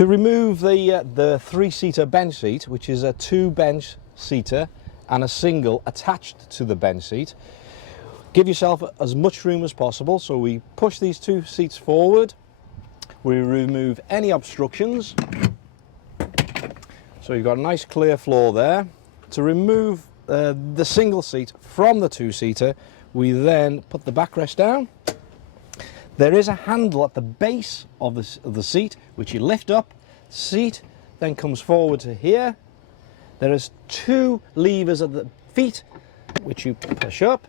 To remove the three-seater bench seat, which is a two bench seater and a single attached to the bench seat, give yourself as much room as possible. So we push these two seats forward, we remove any obstructions, so you've got a nice clear floor there. To remove the single seat from the two-seater, we then put the backrest down. There is a handle at the base of the seat which you lift up. Seat then comes forward to here. There is two levers at the feet which you push up,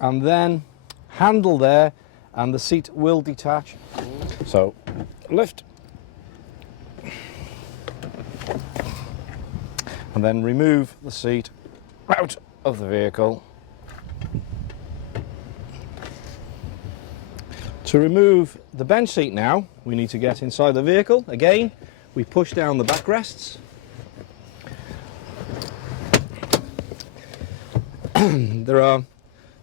and then handle there, and the seat will detach. So lift and then remove the seat out of the vehicle. To remove the bench seat now, we need to get inside the vehicle. Again, we push down the backrests. There are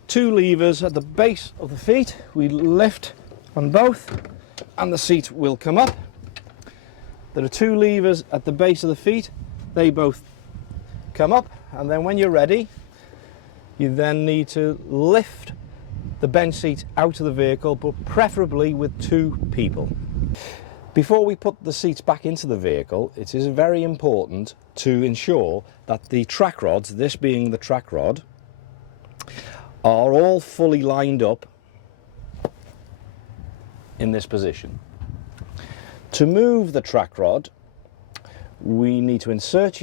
two levers at the base of the feet. We lift on both and the seat will come up. There are two levers at the base of the feet. They both come up, and then when you're ready, you then need to lift the bench seat out of the vehicle, but preferably with two people. Before we put the seats back into the vehicle, it is very important to ensure that the track rods, this being the track rod, are all fully lined up in this position. To move the track rod, we need to insert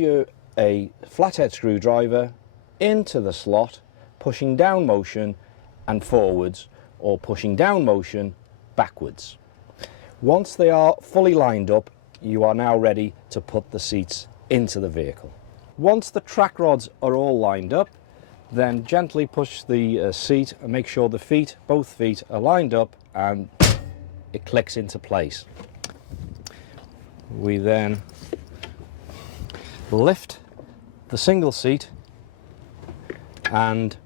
a flathead screwdriver into the slot, pushing down motion and forwards, or pushing down motion backwards. Once they are fully lined up, you are now ready to put the seats into the vehicle. Once the track rods are all lined up, then gently push the seat and make sure both feet are lined up and it clicks into place. We then lift the single seat, and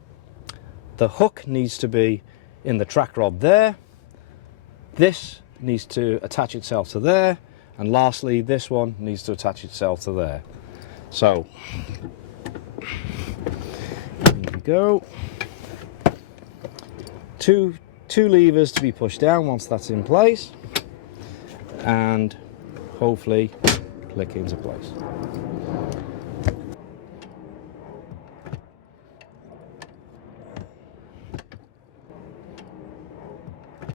the hook needs to be in the track rod there. This needs to attach itself to there, and lastly this one needs to attach itself to there. So here we go. Two levers to be pushed down once that's in place, and hopefully click into place.